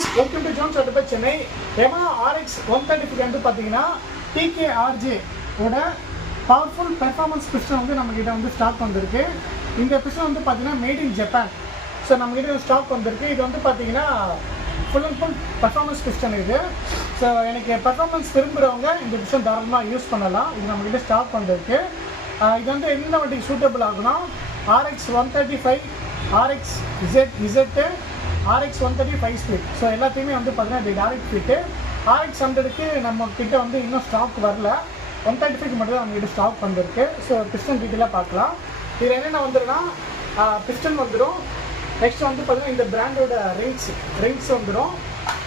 friends, welcome to Jones Auto Chennai. Yamaha RX 135 வந்து பாத்தீங்கன்னா TKRJ ஓட பவர்ஃபுல் பெர்ஃபார்மன்ஸ் பிஸ்டன் வந்து நம்ம கிட்ட வந்து ஸ்டாக் வந்திருக்கு. இந்த பிஸ்டன் வந்து பாத்தீங்கன்னா மேட் இன் ஜப்பான். ஸோ நம்ம கிட்ட ஸ்டாக் வந்திருக்கு. இது வந்து பாத்தீங்கன்னா full and full performance piston இது. ஸோ எனக்கு பெர்ஃபார்மன்ஸ் விரும்புகிறவங்க இந்த பிஸ்டன் தாராளமாக யூஸ் பண்ணலாம். இது நம்ம கிட்ட ஸ்டாக் வந்திருக்கு. இது வந்து எந்த வண்டிக்கு சூட்டபிள் ஆகுனா RX 135, RX ZZ, RX 135 speed. So எல்லாத்தையுமே வந்து பார்த்தீங்கன்னா இது டைரக்ட் ஃபிட்டு. RX 100க்கு நம்ம கிட்ட வந்து இன்னும் ஸ்டாக் வரல. 135க்கு மட்டும் தான் நம்ம கிட்ட ஸ்டாக் வந்திருக்கு. ஸோ பிஸ்டன் டீட்டெயிலாக பார்க்கலாம். இதில் என்னென்ன வந்துடும்னா பிஸ்டன் வந்துடும். நெக்ஸ்ட் வந்து பார்த்தீங்கன்னா இந்த பிராண்டோட ரிங்ஸ் வந்துடும்.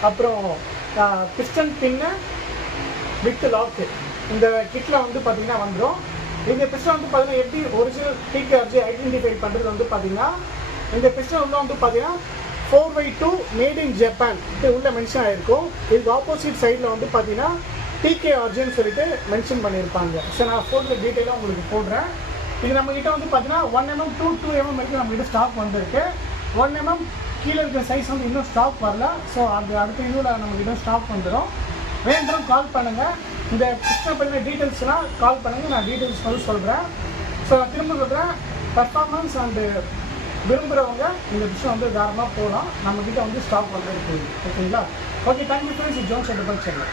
அப்புறம் பிஸ்டன் பின்னு வித் லாக்கு இந்த கிட்டில் வந்து பார்த்தீங்கன்னா வந்துடும். இந்த பிஸ்டன் வந்து பார்த்தீங்கன்னா எப்படி ஒரிஜினல் TKRJ ஐடென்டிஃபை பண்ணுறது வந்து பார்த்தீங்கன்னா இந்த பிஸ்டன் உள்ள வந்து பார்த்தீங்கன்னா 4x2 மேட் இன் ஜப்பான் இது உள்ள மென்ஷன் ஆகிருக்கும். இதுக்கு ஆப்போசிட் சைடில் வந்து பார்த்தீங்கன்னா TKRJன்னு சொல்லிட்டு மென்ஷன் பண்ணியிருப்பாங்க. ஸோ நான் ஃபோட்டோ டீட்டெயிலாக உங்களுக்கு போடுறேன். இது நம்மக்கிட்ட வந்து பார்த்தீங்கன்னா 1mm to 2mm வரைக்கும் நம்மக்கிட்ட ஸ்டாக் வந்திருக்கு. 1mm கீழே இருக்கிற சைஸ் வந்து இன்னும் ஸ்டாக் வரல. ஸோ அது அடுத்த இதுவில் நம்மக்கிட்ட ஸ்டாக் வந்துடும். வேண்டாம் கால் பண்ணுங்கள். இந்த பிஸ்டன் பண்ண டீட்டெயில்ஸ்லாம் கால் பண்ணுங்கள். நான் டீட்டெயில்ஸ் வந்து சொல்கிறேன். ஸோ நான் திரும்ப சொல்கிறேன், பர்ஃபார்மன்ஸ் அண்டு விரும்புகிறவங்க இந்த பிஸ்டன் வந்து தாராளமாக போகலாம். நம்மக்கிட்ட வந்து ஸ்டாக் வந்து இருக்குது. ஓகேங்களா? Okay, thank you friends. Jones auto Chennai.